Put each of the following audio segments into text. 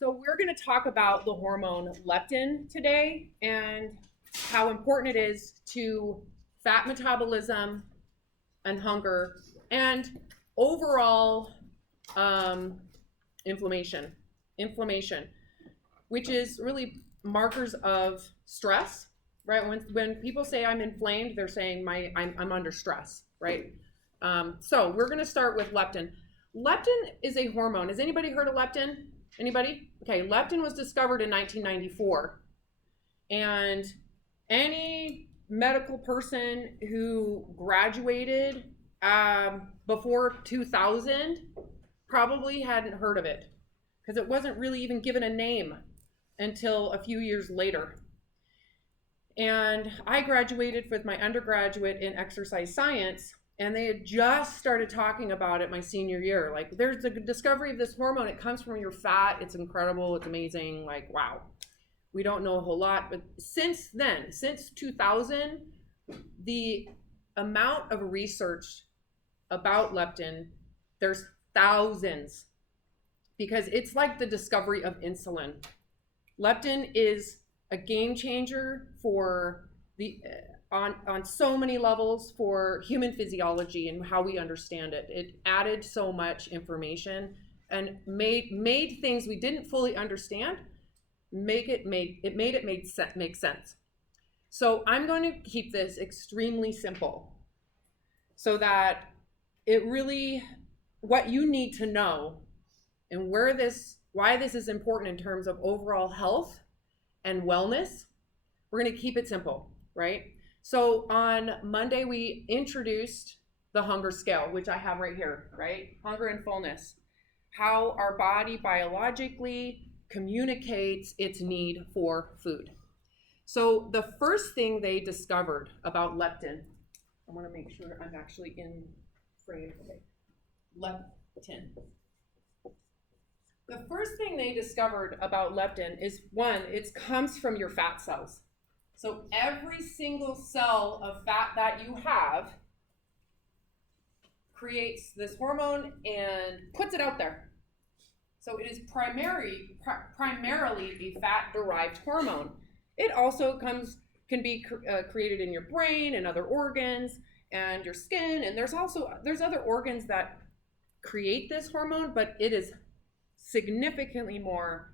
So we're going to talk about the hormone leptin today and how important it is to fat metabolism and hunger and overall um, inflammation. Inflammation, which is really markers of stress, right? When people say I'm inflamed, they're saying I'm under stress, right? So we're going to start with leptin. Leptin is a hormone. Has anybody heard of leptin? Anybody? Okay, leptin was discovered in 1994. And any medical person who graduated before 2000 probably hadn't heard of it because it wasn't really even given a name until a few years later. And I graduated with my undergraduate in exercise science, and they had just started talking about it my senior year. Like, there's a discovery of this hormone. It comes from your fat. It's incredible. It's amazing. Like, wow. We don't know a whole lot. But since then, since 2000, the amount of research about leptin, there's thousands, because it's like the discovery of insulin. Leptin is a game changer for the on so many levels for human physiology and how we understand it. It added so much information and made things we didn't fully understand make sense. So I'm going to keep this extremely simple so that it really what you need to know and why this is important in terms of overall health and wellness. We're going to keep it simple, right? So on Monday, we introduced the hunger scale, which I have right here, right? Hunger and fullness. How our body biologically communicates its need for food. So the first thing they discovered about leptin, I want to make sure I'm actually in frame. Okay. Leptin. The first thing they discovered about leptin is one, it comes from your fat cells. So every single cell of fat that you have creates this hormone and puts it out there. So it is primarily a fat-derived hormone. It also can be created in your brain and other organs and your skin, and there's other organs that create this hormone, but it is significantly more.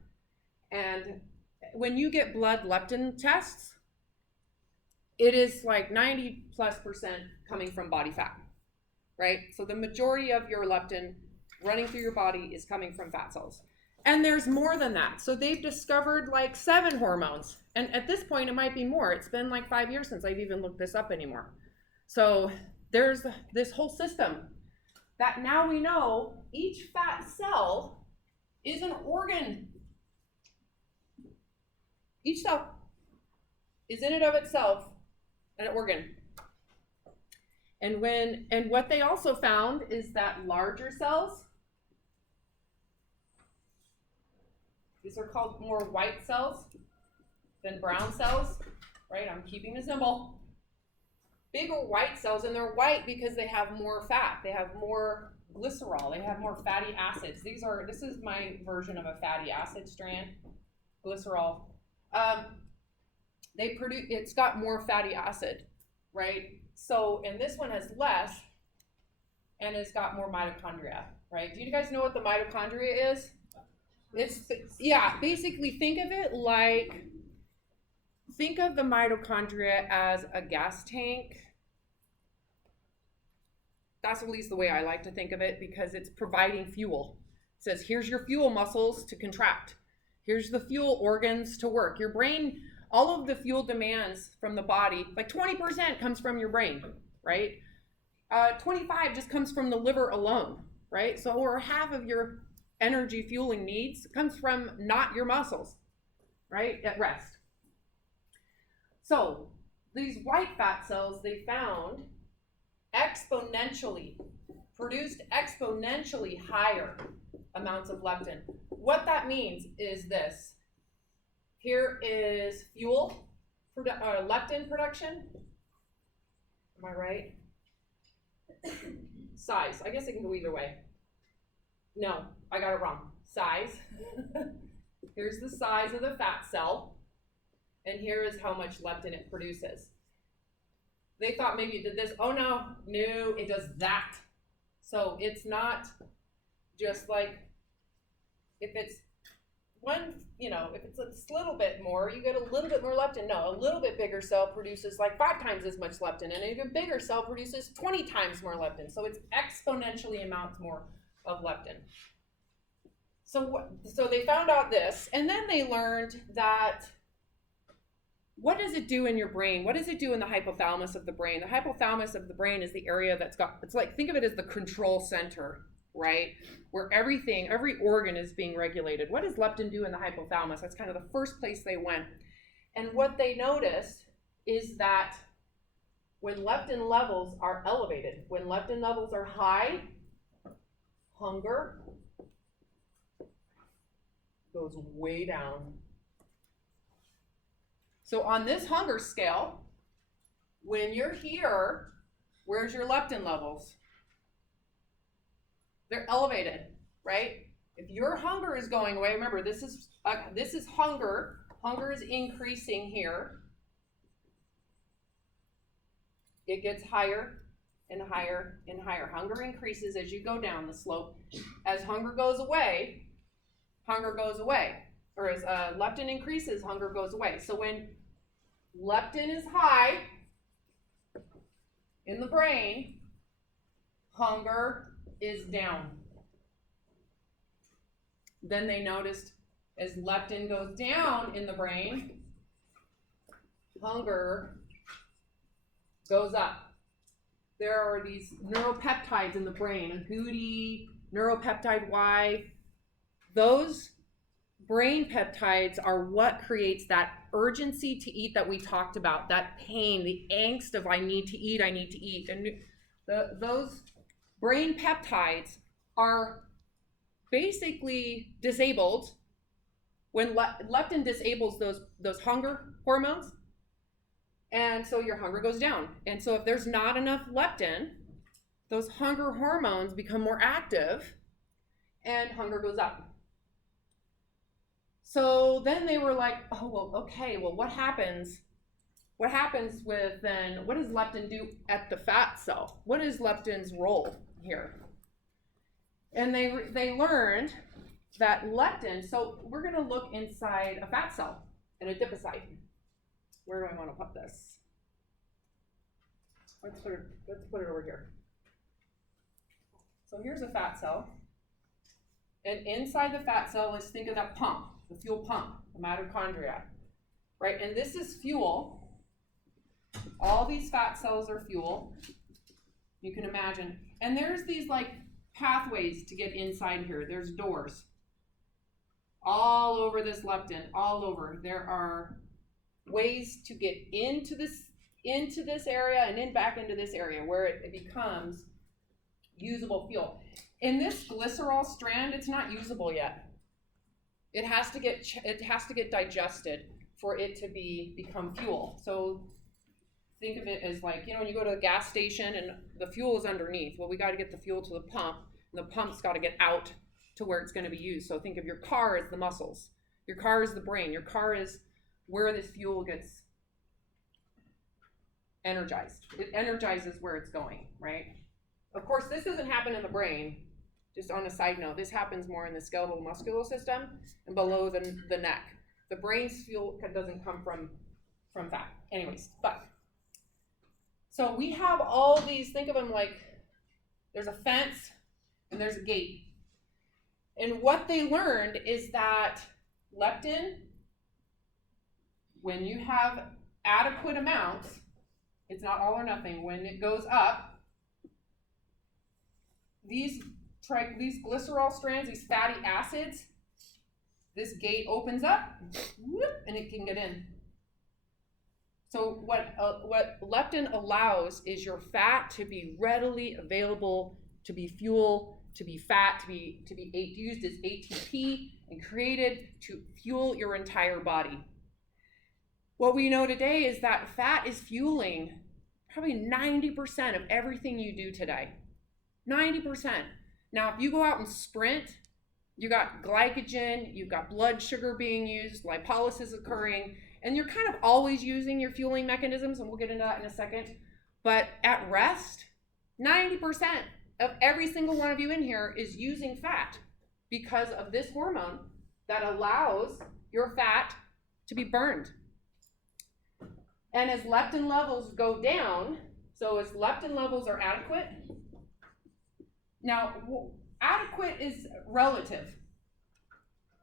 And when you get blood leptin tests, it is like 90+% coming from body fat, right? So the majority of your leptin running through your body is coming from fat cells. And there's more than that. So they've discovered like 7 hormones. And at this point, it might be more. It's been like 5 years since I've even looked this up anymore. So there's this whole system that now we know each fat cell is an organ. Each cell is in and of itself an organ. And what they also found is that larger cells, these are called more white cells than brown cells, right? I'm keeping it simple. Bigger white cells, and they're white because they have more fat. They have more glycerol. They have more fatty acids. This is my version of a fatty acid strand, glycerol. It's got more fatty acid, right? So, and this one has less, and it's got more mitochondria, right? Do you guys know what the mitochondria is? Basically think of the mitochondria as a gas tank. That's at least the way I like to think of it, because it's providing fuel. It says, here's your fuel muscles to contract. Here's the fuel organs to work. Your brain, all of the fuel demands from the body, like 20% comes from your brain, right? 25 just comes from the liver alone, right? So, or half of your energy fueling needs comes from not your muscles, right, at rest. So these white fat cells, they found produced exponentially higher amounts of leptin. What that means is this. Here is leptin production. Am I right? Size. I guess it can go either way. No, I got it wrong. Size. Here's the size of the fat cell, and here is how much leptin it produces. They thought maybe it did this. Oh no, it does that. So it's not just like if it's if it's a little bit more, you get a little bit more leptin. No, a little bit bigger cell produces like 5 times as much leptin, and an even bigger cell produces 20 times more leptin. So it's exponentially amounts more of leptin. So they found out this, and then they learned that what does it do in your brain? What does it do in the hypothalamus of the brain? The hypothalamus of the brain is the area it's like, think of it as the control center, right? Where every organ is being regulated. What does leptin do in the hypothalamus? That's kind of the first place they went. And what they noticed is that when leptin levels are elevated, when leptin levels are high, hunger goes way down. So on this hunger scale, when you're here, where's your leptin levels? They're elevated, right? If your hunger is going away, remember this is hunger. Hunger is increasing here. It gets higher and higher and higher. Hunger increases as you go down the slope. As hunger goes away, or as leptin increases, hunger goes away. So when leptin is high in the brain, hunger is down. Then they noticed as leptin goes down in the brain, hunger goes up. There are these neuropeptides in the brain, agouti, neuropeptide Y. Those brain peptides are what creates that urgency to eat that we talked about, that pain, the angst of I need to eat. And those brain peptides are basically disabled when leptin disables those hunger hormones, and so your hunger goes down. And so if there's not enough leptin, those hunger hormones become more active and hunger goes up. So then they were like, oh, well, okay, well, what happens with then, what does leptin do at the fat cell? What is leptin's role here? And they learned that leptin, so we're going to look inside a fat cell and a adipocyte. Where do I want to put this? Let's put it over here. So here's a fat cell. And inside the fat cell, let's think of that pump, the fuel pump, the mitochondria, right? And this is fuel. All these fat cells are fuel. You can imagine. And there's these like pathways to get inside here. There's doors all over this leptin, all over. There are ways to get into this area and then back into this area where it becomes usable fuel. In this glycerol strand, it's not usable yet. It has to get digested for it to become fuel. So think of it as like, when you go to a gas station and the fuel is underneath. Well, we got to get the fuel to the pump, and the pump's got to get out to where it's going to be used. So think of your car as the muscles. Your car is the brain. Your car is where this fuel gets energized. It energizes where it's going, right? Of course, this doesn't happen in the brain. Just on a side note, this happens more in the skeletal muscular system and below the neck. The brain's fuel doesn't come from fat. Anyways, so we have all these, think of them like there's a fence and there's a gate. And what they learned is that leptin, when you have adequate amounts, it's not all or nothing. When it goes up, these glycerol strands, these fatty acids, this gate opens up, whoop, and it can get in. So what leptin allows is your fat to be readily available, to be fuel, to be fat, to be used as ATP and created to fuel your entire body. What we know today is that fat is fueling probably 90% of everything you do today. 90%. Now, if you go out and sprint You got glycogen, you've got blood sugar being used, lipolysis occurring, and you're kind of always using your fueling mechanisms, and we'll get into that in a second. But at rest, 90% of every single one of you in here is using fat because of this hormone that allows your fat to be burned. And as leptin levels go down, so as leptin levels are adequate, now adequate is relative.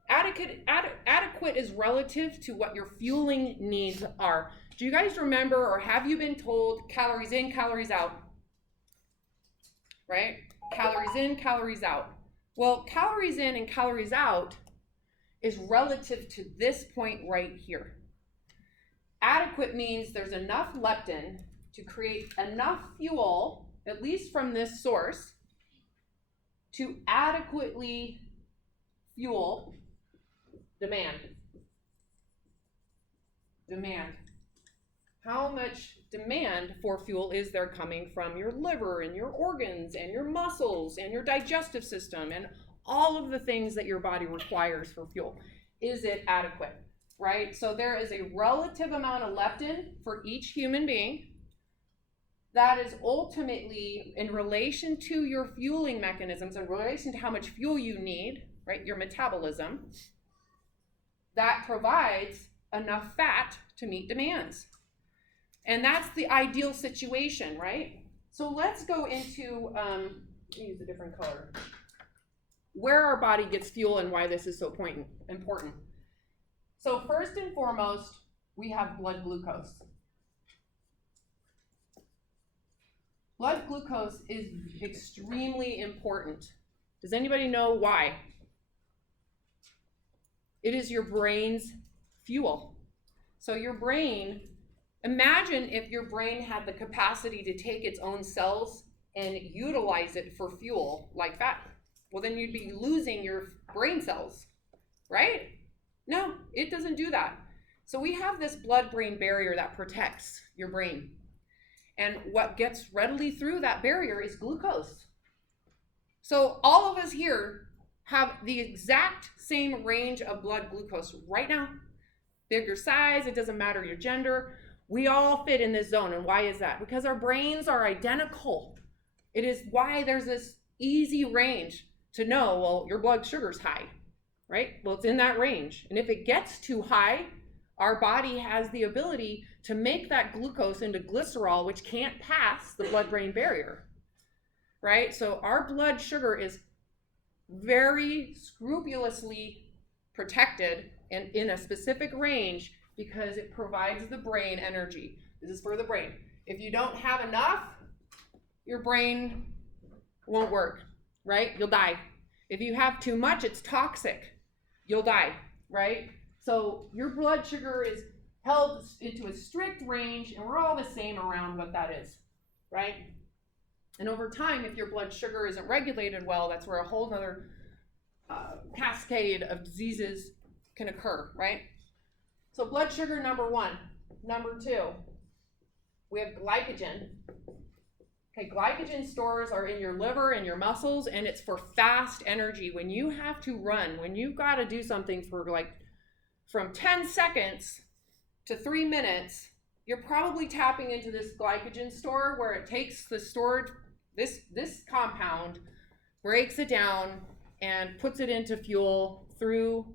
Adequate is relative to what your fueling needs are. Do you guys remember, or have you been told, calories in, calories out? Right? Calories in, calories out. Well, calories in and calories out is relative to this point right here. Adequate means there's enough leptin to create enough fuel, at least from this source, to adequately fuel demand. Demand. How much demand for fuel is there coming from your liver and your organs and your muscles and your digestive system and all of the things that your body requires for fuel? Is it adequate, right? So there is a relative amount of leptin for each human being that is ultimately in relation to your fueling mechanisms, in relation to how much fuel you need, right? Your metabolism, that provides enough fat to meet demands. And that's the ideal situation, right? So let's go into, use a different color, where our body gets fuel and why this is so important. So first and foremost, we have blood glucose. Blood glucose is extremely important. Does anybody know why? It is your brain's fuel. So your brain, imagine if your brain had the capacity to take its own cells and utilize it for fuel like fat. Well, then you'd be losing your brain cells, right? No, it doesn't do that. So we have this blood-brain barrier that protects your brain. And what gets readily through that barrier is glucose. So all of us here have the exact same range of blood glucose right now. Bigger size, it doesn't matter your gender. We all fit in this zone. And why is that? Because our brains are identical. It is why there's this easy range to know, well, your blood sugar's high, right? Well, it's in that range. And if it gets too high, our body has the ability to make that glucose into glycerol, which can't pass the blood-brain barrier, right? So our blood sugar is very scrupulously protected and in a specific range because it provides the brain energy. This is for the brain. If you don't have enough, your brain won't work, right? You'll die. If you have too much, it's toxic. You'll die, right? So your blood sugar is held into a strict range, and we're all the same around what that is, right? And over time, if your blood sugar isn't regulated well, that's where a whole nother cascade of diseases can occur, right? So blood sugar, number one. Number two, we have glycogen. Okay, glycogen stores are in your liver and your muscles, and it's for fast energy. When you have to run, when you've got to do something for like from 10 seconds to 3 minutes, you're probably tapping into this glycogen store where it takes the stored, this compound, breaks it down, and puts it into fuel through,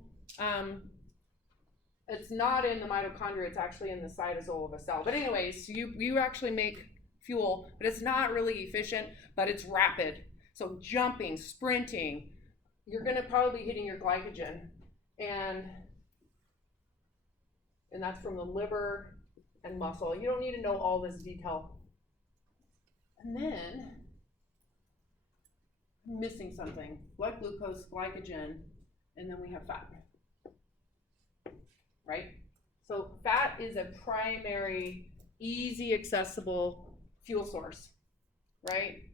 it's not in the mitochondria, it's actually in the cytosol of a cell. But anyways, you actually make fuel, but it's not really efficient, but it's rapid. So jumping, sprinting, you're gonna probably be hitting your glycogen. And that's from the liver and muscle. You don't need to know all this detail. And then, I'm missing something. Blood glucose, glycogen, and then we have fat. Right? So fat is a primary, easy, accessible fuel source. Right?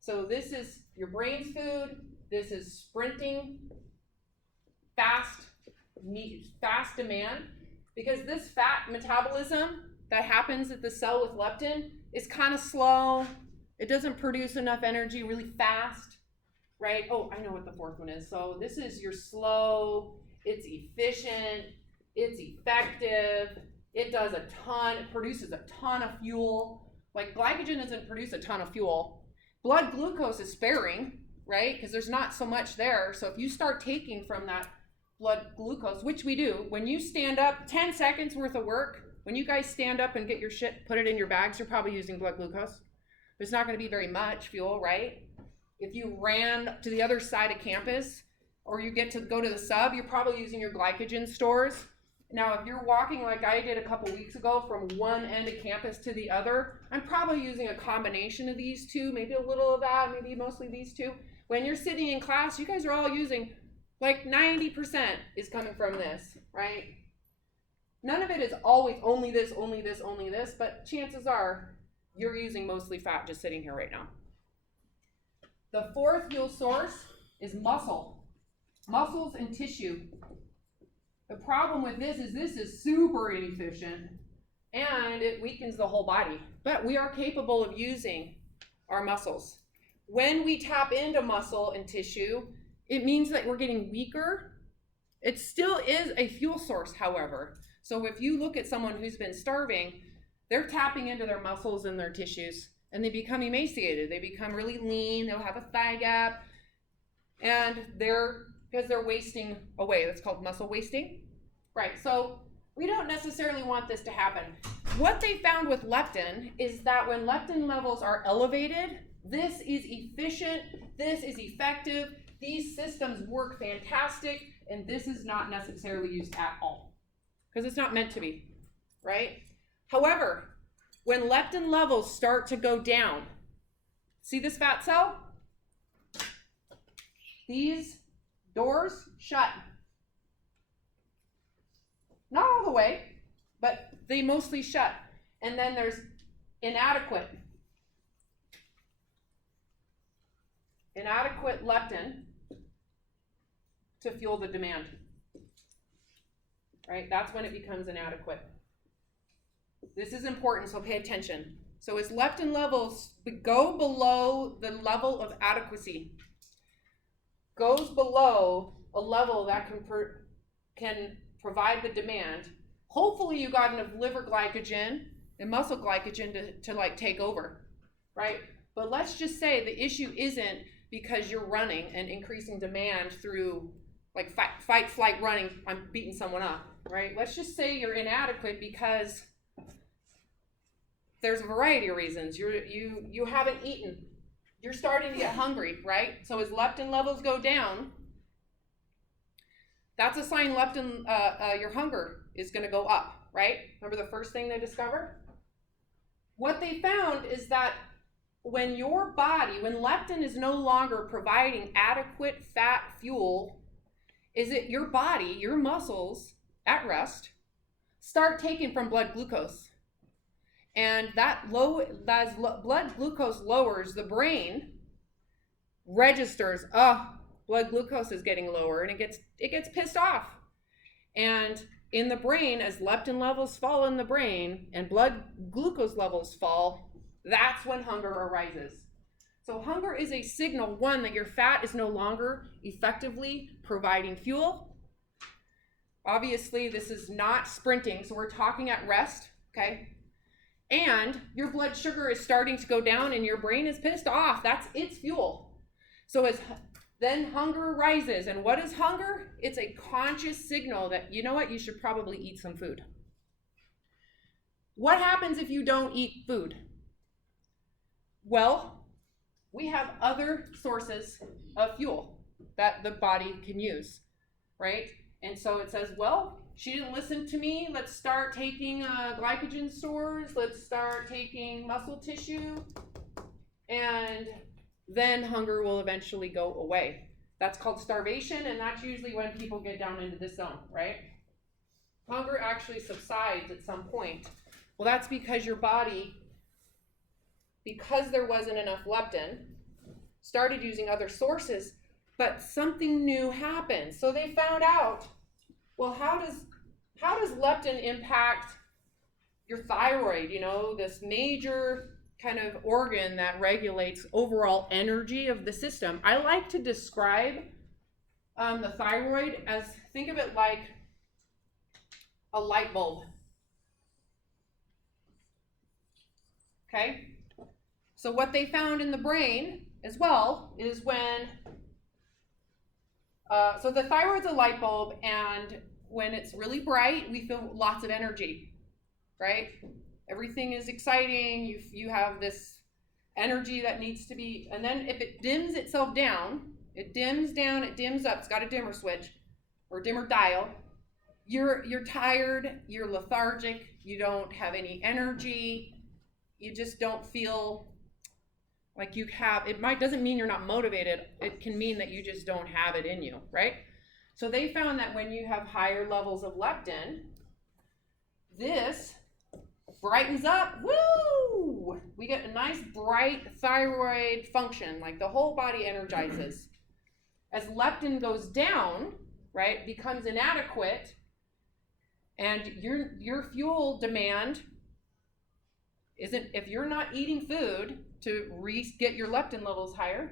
So this is your brain's food. This is sprinting, fast demand. Because this fat metabolism that happens at the cell with leptin is kind of slow. It doesn't produce enough energy really fast. right? Oh, I know what the fourth one is. So this is your slow, it's efficient, it's effective, it does a ton, it produces a ton of fuel. Like glycogen doesn't produce a ton of fuel. Blood glucose is sparing, right? Because there's not so much there. So if you start taking from that blood glucose, which we do, when you stand up, 10 seconds worth of work, when you guys stand up and get your shit, put it in your bags, you're probably using blood glucose. There's not going to be very much fuel, right? If you ran to the other side of campus or you get to go to the sub, you're probably using your glycogen stores. Now, if you're walking like I did a couple weeks ago from one end of campus to the other, I'm probably using a combination of these two, maybe a little of that, maybe mostly these two. When you're sitting in class, you guys are all using like 90% is coming from this, right? None of it is always only this, only this, only this, but chances are you're using mostly fat just sitting here right now. The fourth fuel source is muscle. Muscles and tissue. The problem with this is super inefficient and it weakens the whole body. But we are capable of using our muscles. When we tap into muscle and tissue, it means that we're getting weaker. It still is a fuel source, however. So if you look at someone who's been starving, they're tapping into their muscles and their tissues and they become emaciated. They become really lean. They'll have a thigh gap and because they're wasting away. That's called muscle wasting. Right, so we don't necessarily want this to happen. What they found with leptin is that when leptin levels are elevated, this is efficient, this is effective, these systems work fantastic, and this is not necessarily used at all because it's not meant to be, right? However, when leptin levels start to go down, see this fat cell? These doors shut. Not all the way, but they mostly shut. And then there's inadequate leptin to fuel the demand. Right? That's when it becomes inadequate. This is important, so pay attention. So as leptin levels go below the level of adequacy, goes below a level that can provide the demand, hopefully you got enough liver glycogen and muscle glycogen to like take over, right? But let's just say the issue isn't because you're running and increasing demand through like fight, flight, running, I'm beating someone up, right? Let's just say you're inadequate because there's a variety of reasons. You haven't eaten. You're starting to get hungry, right? So as leptin levels go down, that's a sign leptin, your hunger is going to go up, right? Remember the first thing they discovered? What they found is that when leptin is no longer providing adequate fat fuel, is it your body, your muscles at rest, start taking from blood glucose. And blood glucose lowers, the brain registers, blood glucose is getting lower, and it gets pissed off. And in the brain, as leptin levels fall in the brain and blood glucose levels fall, that's when hunger arises. So hunger is a signal, one, that your fat is no longer effectively providing fuel. Obviously, this is not sprinting, so we're talking at rest, okay? And your blood sugar is starting to go down and your brain is pissed off. That's its fuel. So then hunger rises. And what is hunger? It's a conscious signal that, you know what, you should probably eat some food. What happens if you don't eat food? Well, we have other sources of fuel that the body can use, right? And so it says, well, she didn't listen to me. Let's start taking glycogen stores. Let's start taking muscle tissue. And then hunger will eventually go away. That's called starvation, and that's usually when people get down into this zone, right? Hunger actually subsides at some point. Well, that's because your body, because there wasn't enough leptin, started using other sources, but something new happened. So they found out, well, how does leptin impact your thyroid, this major kind of organ that regulates overall energy of the system. I like to describe the thyroid as, think of it like a light bulb. Okay? So what they found in the brain as well is when, so the thyroid's a light bulb, and when it's really bright, we feel lots of energy, right? Everything is exciting, you have this energy that needs to be, and then if it dims itself down, it dims down, it dims up, it's got a dimmer switch, or dimmer dial, you're tired, you're lethargic, you don't have any energy, you just don't feel like you have, doesn't mean you're not motivated, it can mean that you just don't have it in you, right? So they found that when you have higher levels of leptin, this brightens up, woo! We get a nice bright thyroid function, like the whole body energizes. As leptin goes down, right, becomes inadequate, and your fuel demand isn't, if you're not eating food to get your leptin levels higher,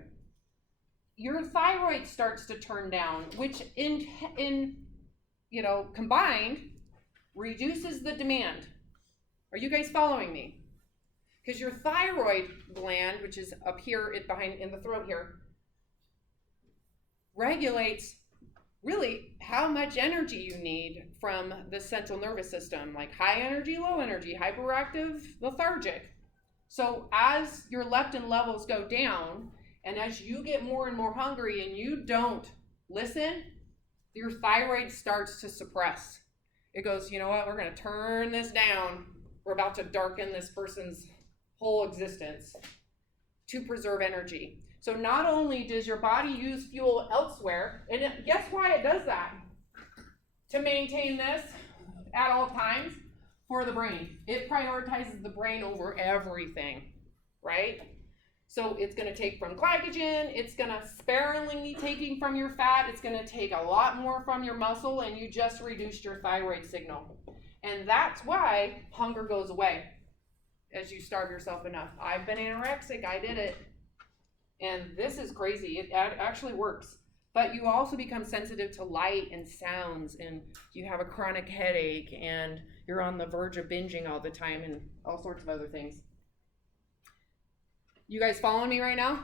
your thyroid starts to turn down, which in combined reduces the demand. Are you guys following me? Because your thyroid gland, which is up here behind in the throat here, regulates really how much energy you need from the central nervous system, like high energy, low energy, hyperactive, lethargic. So as your leptin levels go down, and as you get more and more hungry and you don't listen, your thyroid starts to suppress. It goes, you know what, we're going to turn this down. We're about to darken this person's whole existence to preserve energy. So not only does your body use fuel elsewhere, and guess why it does that? To maintain this at all times for the brain. It prioritizes the brain over everything, right? So it's going to take from glycogen, it's going to sparingly taking from your fat, it's going to take a lot more from your muscle, and you just reduced your thyroid signal. And that's why hunger goes away as you starve yourself enough. I've been anorexic, I did it. And this is crazy, it actually works. But you also become sensitive to light and sounds, and you have a chronic headache, and you're on the verge of binging all the time, and all sorts of other things. You guys following me right now?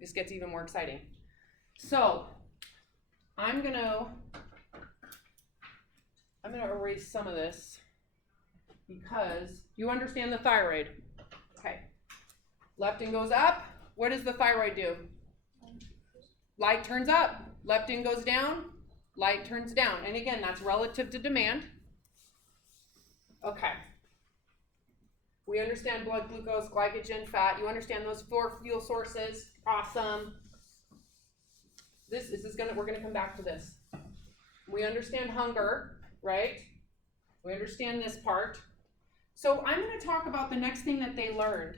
This gets even more exciting. So, I'm gonna erase some of this because you understand the thyroid. Okay. Leptin goes up. What does the thyroid do? Light turns up. Leptin goes down. Light turns down. And again, that's relative to demand. Okay. We understand blood glucose, glycogen, fat. You understand those 4 fuel sources. Awesome. We're gonna come back to this. We understand hunger, right? We understand this part. So I'm gonna talk about the next thing that they learned.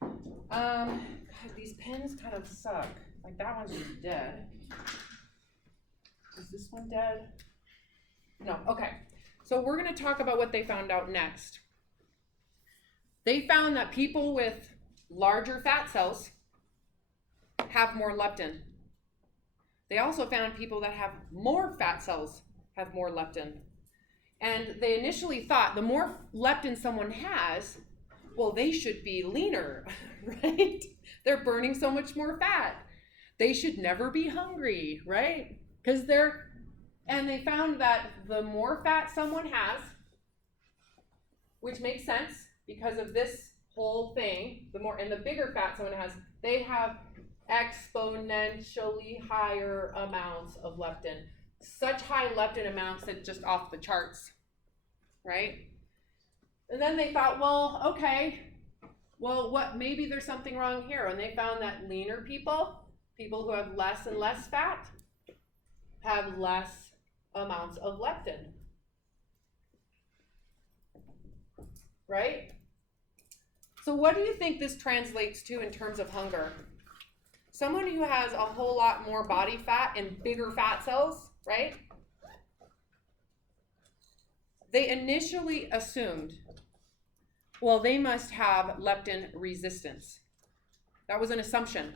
God, these pens kind of suck. Like that one's just dead. Is this one dead? No, okay. So we're gonna talk about what they found out next. They found that people with larger fat cells have more leptin. They also found people that have more fat cells have more leptin. And they initially thought the more leptin someone has, well, they should be leaner, right? They're burning so much more fat. They should never be hungry, right? And they found that the more fat someone has, which makes sense because of this whole thing, the bigger fat someone has, they have exponentially higher amounts of leptin. Such high leptin amounts that just off the charts, right? And then they thought, well, okay, maybe there's something wrong here. And they found that leaner people who have less and less fat, have less amounts of leptin, right? So what do you think this translates to in terms of hunger? Someone who has a whole lot more body fat and bigger fat cells, right? They initially assumed Well, they must have leptin resistance. That was an assumption,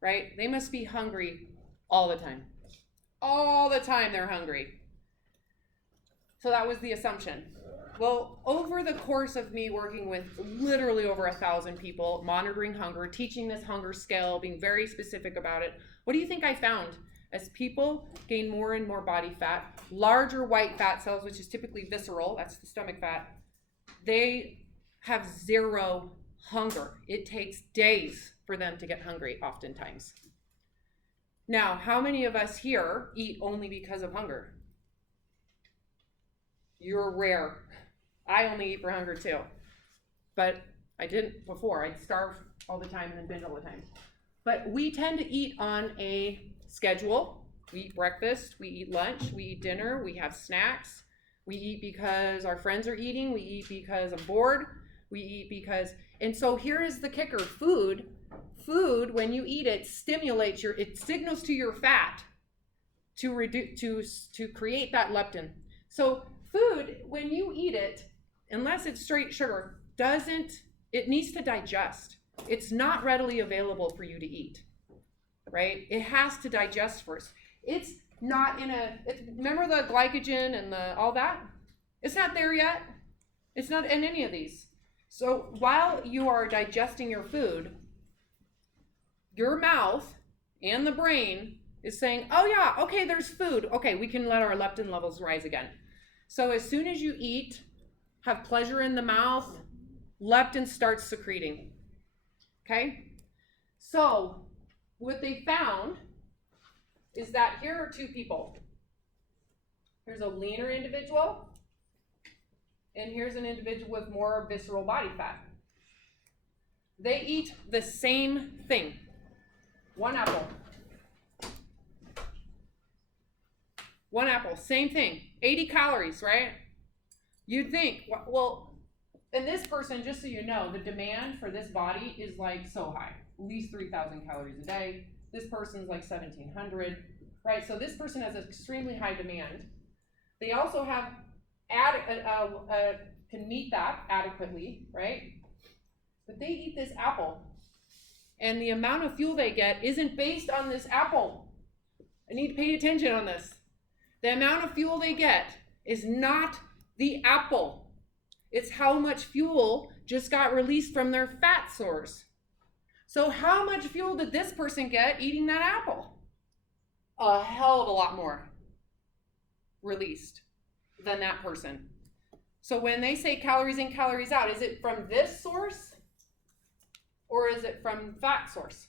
right? They must be hungry all the time. All the time they're hungry. So that was the assumption. Well, over the course of me working with literally over 1,000 people, monitoring hunger, teaching this hunger scale, being very specific about it, what do you think I found? As people gain more and more body fat, larger white fat cells, which is typically visceral, that's the stomach fat, they have zero hunger. It takes days for them to get hungry oftentimes. Now, how many of us here eat only because of hunger? You're rare. I only eat for hunger too. But I didn't before. I'd starve all the time and then binge all the time. But we tend to eat on a schedule. We eat breakfast, we eat lunch, we eat dinner, we have snacks. We eat because our friends are eating, we eat because I'm bored, we eat because, and so here is the kicker, food, when you eat it, stimulates it signals to your fat to create that leptin. So food, when you eat it, unless it's straight sugar, it needs to digest. It's not readily available for you to eat, right? It has to digest first. It's not remember the glycogen and all that? It's not there yet. It's not in any of these. So while you are digesting your food, your mouth and the brain is saying, oh yeah, okay, there's food. Okay, we can let our leptin levels rise again. So as soon as you eat, have pleasure in the mouth, leptin starts secreting. Okay? So what they found is that here are two people. Here's a leaner individual, and here's an individual with more visceral body fat. They eat the same thing. One apple. One apple, same thing. 80 calories, right? You'd think, well, and this person, just so you know, the demand for this body is like so high. At least 3,000 calories a day. This person's like 1,700, right? So this person has an extremely high demand. They also have can meet that adequately, right? But they eat this apple, and the amount of fuel they get isn't based on this apple. I need to pay attention on this. The amount of fuel they get is not the apple. It's how much fuel just got released from their fat source. So how much fuel did this person get eating that apple? A hell of a lot more released than that person. So when they say calories in, calories out, is it from this source or is it from fat source?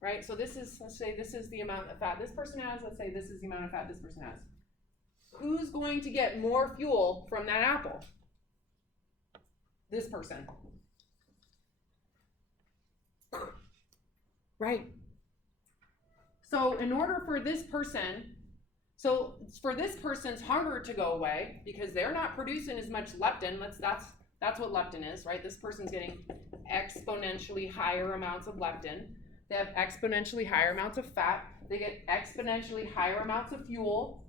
Right? So let's say this is the amount of fat this person has. Let's say this is the amount of fat this person has. Who's going to get more fuel from that apple? This person. Right. So in order for this person's hunger to go away, because they're not producing as much leptin, that's what leptin is, right? This person's getting exponentially higher amounts of leptin. They have exponentially higher amounts of fat. They get exponentially higher amounts of fuel,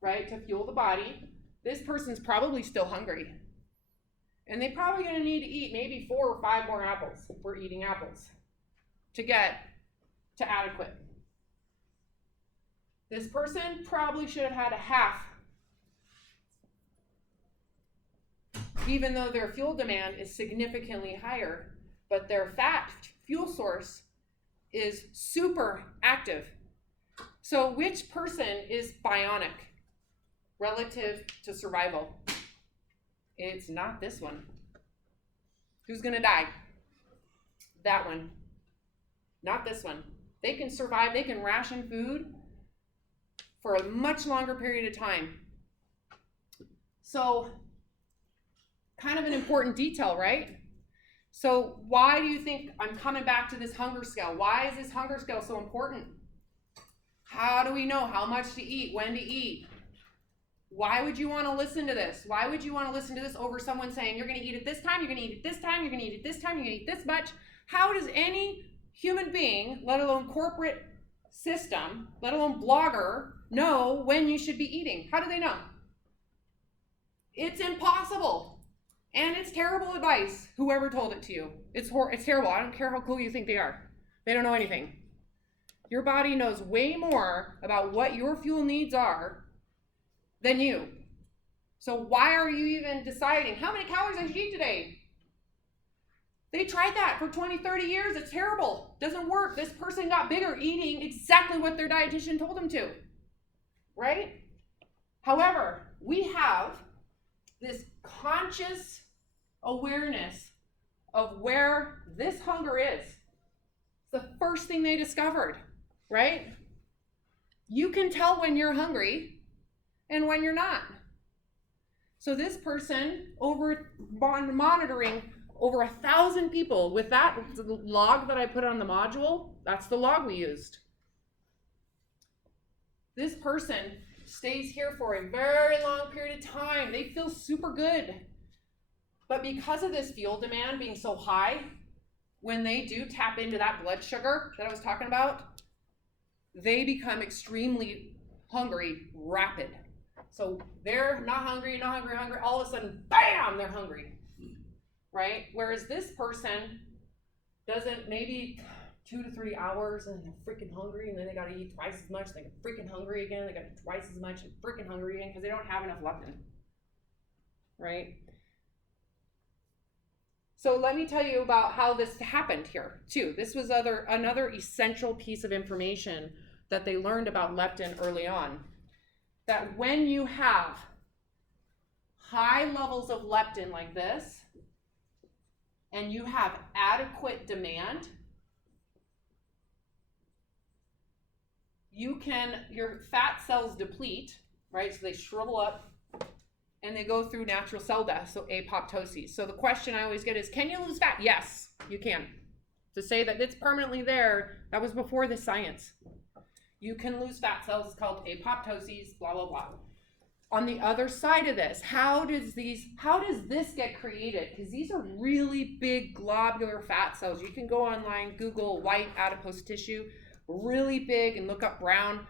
right, to fuel the body. This person's probably still hungry. And they're probably going to need to eat maybe 4 or 5 more apples if we're eating apples to get to adequate. This person probably should have had a half, even though their fuel demand is significantly higher, but their fat fuel source is super active. So which person is bionic relative to survival? It's not this one. Who's going to die? That one. Not this one. They can survive, they can ration food for a much longer period of time. So, kind of an important detail, right? So why do you think I'm coming back to this hunger scale? Why is this hunger scale so important? How do we know how much to eat, when to eat? Why would you want to listen to this? Why would you want to listen to this over someone saying, you're going to eat it this time, you're going to eat it this time, you're going to eat it this time, you're going to eat this much? How does any human being, let alone corporate system, let alone blogger, know when you should be eating? How do they know? It's impossible. And it's terrible advice, whoever told it to you. It's terrible. I don't care how cool you think they are. They don't know anything. Your body knows way more about what your fuel needs are than you. So why are you even deciding how many calories I should eat today? They tried that for 20, 30 years. It's terrible. Doesn't work. This person got bigger eating exactly what their dietitian told them to. Right? However, we have this conscious awareness of where this hunger is. The first thing they discovered, right? You can tell when you're hungry and when you're not. So this person, monitoring over 1,000 people with that log that I put on the module, that's the log we used. This person stays here for a very long period of time. They feel super good. But because of this fuel demand being so high, when they do tap into that blood sugar that I was talking about, they become extremely hungry rapid. So they're not hungry, all of a sudden, bam, they're hungry, right? Whereas this person doesn't, maybe 2 to 3 hours and they're freaking hungry, and then they gotta eat twice as much, they get freaking hungry again, they gotta eat twice as much and freaking hungry again because they don't have enough leptin, right? So let me tell you about how this happened here too. This was another essential piece of information that they learned about leptin early on. That when you have high levels of leptin like this, and you have adequate demand, your fat cells deplete, right? So they shrivel up and they go through natural cell death, so apoptosis. So the question I always get is, can you lose fat? Yes, you can. To say that it's permanently there, that was before the science. You can lose fat cells, it's called apoptosis, blah, blah, blah. On the other side of this, how does this get created? Because these are really big globular fat cells. You can go online, Google white adipose tissue, really big, and look up brown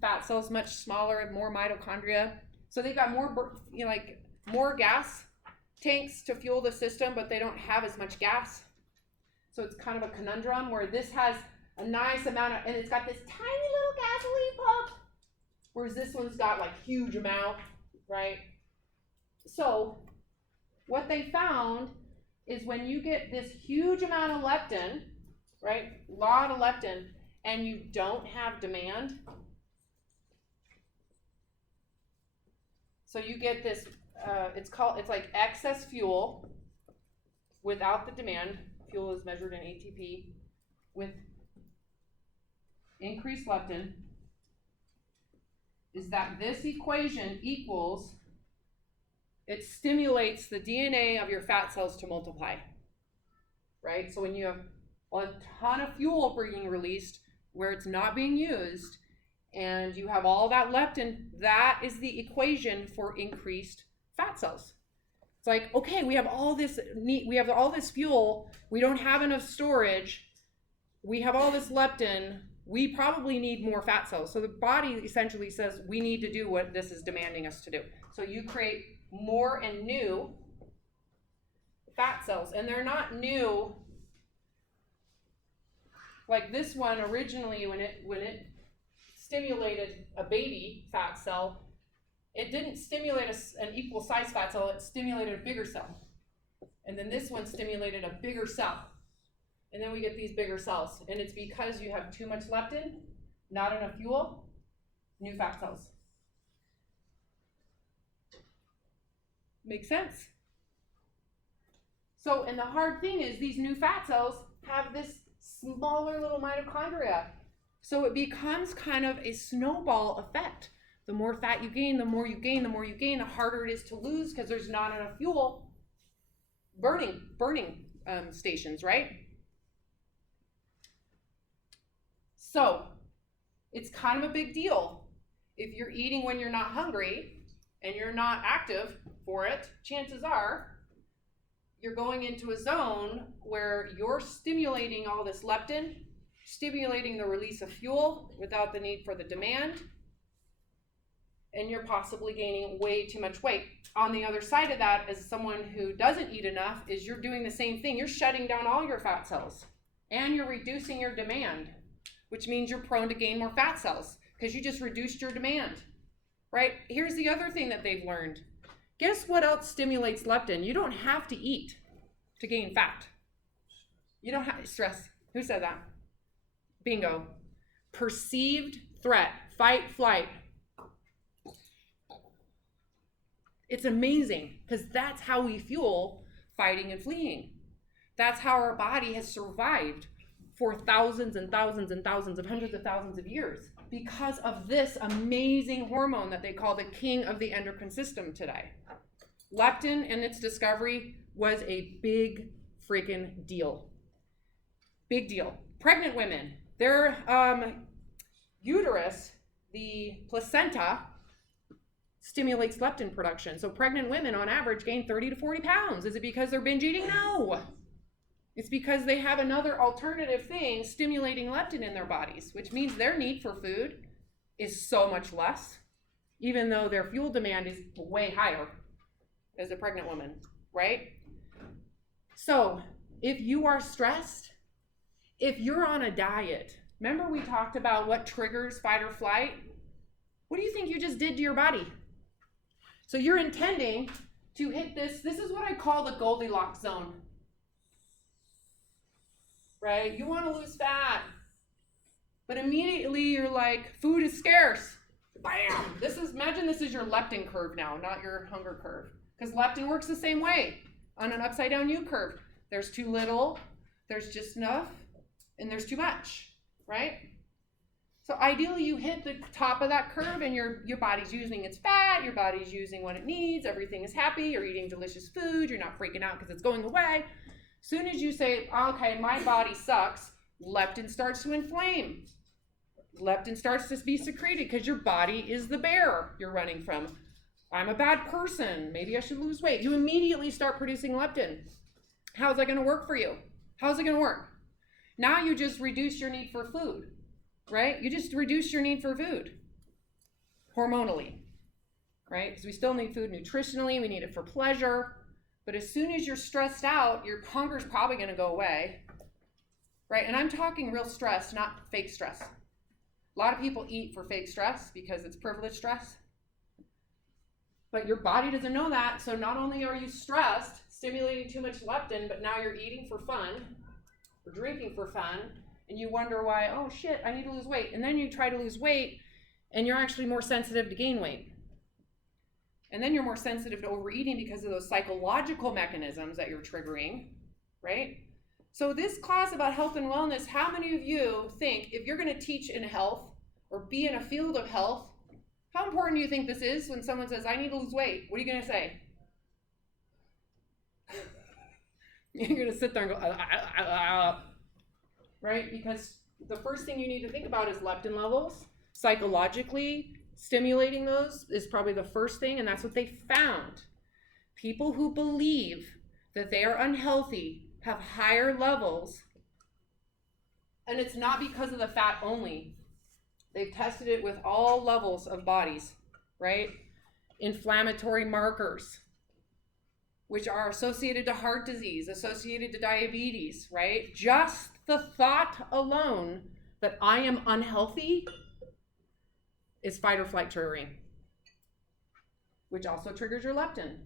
fat cells, much smaller, more mitochondria. So they've got more gas tanks to fuel the system, but they don't have as much gas. So it's kind of a conundrum where this has a nice amount of, and it's got this tiny little gasoline pump, whereas this one's got like huge amount, right? So what they found is when you get this huge amount of leptin, right, a lot of leptin, and you don't have demand, so you get this, it's like excess fuel without the demand. Fuel is measured in ATP with increased leptin, is that this equation equals, it stimulates the DNA of your fat cells to multiply, right? So when you have a ton of fuel being released where it's not being used, and you have all that leptin, that is the equation for increased fat cells. It's like, okay, we have all this fuel, we don't have enough storage, we have all this leptin, we probably need more fat cells. So the body essentially says, we need to do what this is demanding us to do. So you create more and new fat cells, and they're not new. Like this one originally, when it stimulated a baby fat cell, it didn't stimulate an equal size fat cell, it stimulated a bigger cell. And then this one stimulated a bigger cell. And then we get these bigger cells. And it's because you have too much leptin, not enough fuel, new fat cells. Makes sense? So, and the hard thing is these new fat cells have this smaller little mitochondria. So it becomes kind of a snowball effect. The more fat you gain, the more you gain, the harder it is to lose because there's not enough fuel burning stations, right? So it's kind of a big deal. If you're eating when you're not hungry and you're not active for it, chances are you're going into a zone where you're stimulating all this leptin, stimulating the release of fuel without the need for the demand. and you're possibly gaining way too much weight. On the other side of that, as someone who doesn't eat enough, is you're doing the same thing. You're shutting down all your fat cells, and you're reducing your demand, which means you're prone to gain more fat cells because you just reduced your demand, right? Here's the other thing that they've learned. Guess what else stimulates leptin? You don't have to eat to gain fat. You don't have stress. Who said that? Bingo. Perceived threat, fight, flight. It's amazing because that's how we fuel fighting and fleeing. That's how our body has survived for thousands and thousands and thousands of hundreds of thousands of years because of this amazing hormone that they call the king of the endocrine system today. Leptin and its discovery was a big freaking deal. Big deal. Pregnant women, their uterus, the placenta, stimulates leptin production. So pregnant women on average gain 30 to 40 pounds. Is it because they're binge eating? No. It's because they have another alternative thing stimulating leptin in their bodies, which means their need for food is so much less, even though their fuel demand is way higher as a pregnant woman, right? So if you are stressed, if you're on a diet, remember we talked about what triggers fight or flight? What do you think you just did to your body? So you're intending to hit this is what I call the Goldilocks zone, right? You want to lose fat, but immediately you're like, food is scarce. Bam! Imagine this is your leptin curve now, not your hunger curve. Because leptin works the same way on an upside down U curve. There's too little, there's just enough, and there's too much, right? So ideally you hit the top of that curve and your body's using its fat, your body's using what it needs, everything is happy, you're eating delicious food, you're not freaking out because it's going away. Soon as you say, okay, my body sucks, leptin starts to inflame. Leptin starts to be secreted because your body is the bear you're running from. I'm a bad person, maybe I should lose weight. You immediately start producing leptin. How's that going to work for you? How's it going to work? Now you just reduce your need for food, right? You just reduce your need for food hormonally, right? Because we still need food nutritionally, we need it for pleasure. But as soon as you're stressed out, your hunger's probably going to go away, right? And I'm talking real stress, not fake stress. A lot of people eat for fake stress because it's privileged stress. But your body doesn't know that. So not only are you stressed, stimulating too much leptin, but now you're eating for fun or drinking for fun. And you wonder why, oh shit, I need to lose weight. And then you try to lose weight and you're actually more sensitive to gain weight. And then you're more sensitive to overeating because of those psychological mechanisms that you're triggering, right? So this class about health and wellness, how many of you think if you're going to teach in health or be in a field of health, how important do you think this is when someone says, I need to lose weight? What are you going to say? You're going to sit there and go, right? Because the first thing you need to think about is leptin levels. Psychologically, stimulating those is probably the first thing, and that's what they found. People who believe that they are unhealthy have higher levels, and it's not because of the fat only. They've tested it with all levels of bodies, right? Inflammatory markers, which are associated to heart disease, associated to diabetes, right? Just the thought alone that I am unhealthy is fight or flight triggering, which also triggers your leptin,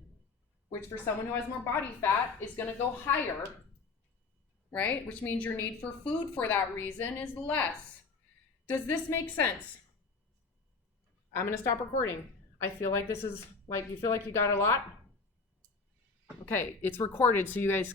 which for someone who has more body fat is going to go higher, right? Which means your need for food for that reason is less. Does this make sense? I'm going to stop recording. I feel like this is like, you feel like you got a lot? Okay, it's recorded so you guys